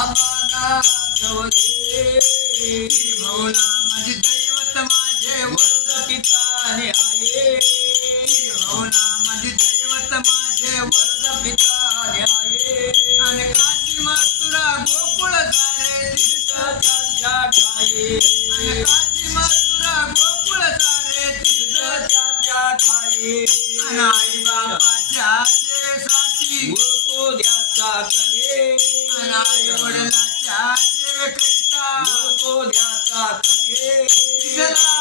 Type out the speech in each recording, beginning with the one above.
आबादातवरे भवना माझे दैवत माझे वरद पिता न्याये भवना माझे दैवत माझे वरद पिता न्याये आणि काशी मथुरा गोकुळ सारे तीर्थाच्या ठाये आणि काशी मथुरा गोकुळ सारे तीर्थाच्या ठाये आणि आई बाबाच्या सेवेसाठी को द्याचा करे आणि आई वडिलांच्या सेवेकरिता को द्याचा करे विठ्ठला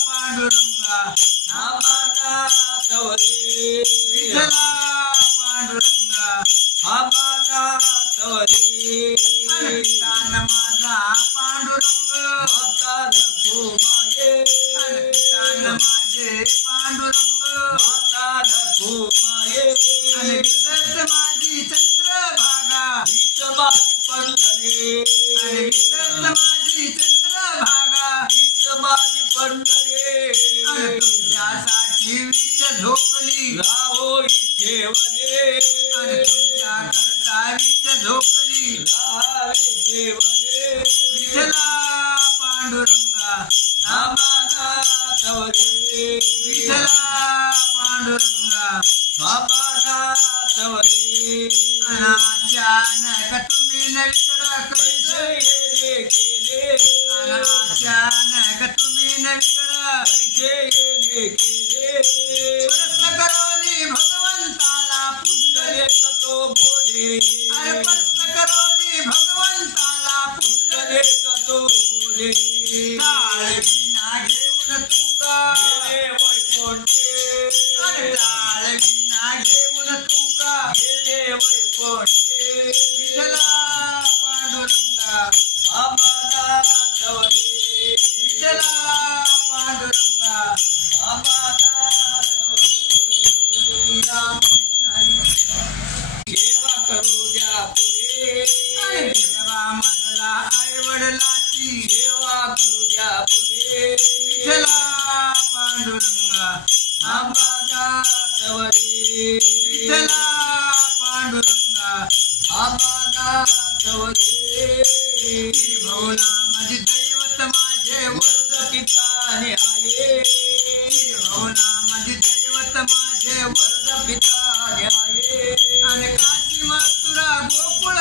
पांडुरंगा आबादातवरे विठ्ठला पांडुरंगा आबादातवरे कान माझा पांडुरंग माता रखुमाये कान माझे पांडुरंग माता रखुमाये आणि विठ्ठल माझी चंद्रभागा हीच माझी पंढरी आणि विठ्ठल माझी चंद्रभागा हीच माझी पंढरी आणि तुझ्यासाठी विष झोकली राहो इथे वरे आणि तुझ्या करता विष झोकली राहावे देवरे विठ्ठला पांडुरंगा आबादातवरे विठ्ठला पांडुरंगा आबादातवरे अनाचानक तुम्ही नविकडं कैसे येणे केले अनाचानक तुम्ही नविकडं कैसे येणे केले प्रश्न करोनी भगवंताला पुंडलेक तो बोले अरे प्रश्न करोनी भगवंताला पुंडलेक तो बोले काळ विना घेऊन तुका गेले वैकुंठे अरे काळ विना घेऊन तुका गेले वैकुंठे विठ्ठला पांडुरंगा आबादातवरे विठ्ठला पांडुरंगा आबादातवरे रामकृष्ण सेवा करू द्या पुरे सेवा मधला आई वडिलाची सेवा करू द्या पुरे विठ्ठला पांडुरंगा आबादातवरे विठ्ठला पांडुरंगा आबादातवरे भवना माझे दैवत माझे वरद पिता न्याये भवना माझे दैवत माझे वरद पिता न्याये आणि काशी मथुरा गोकुळ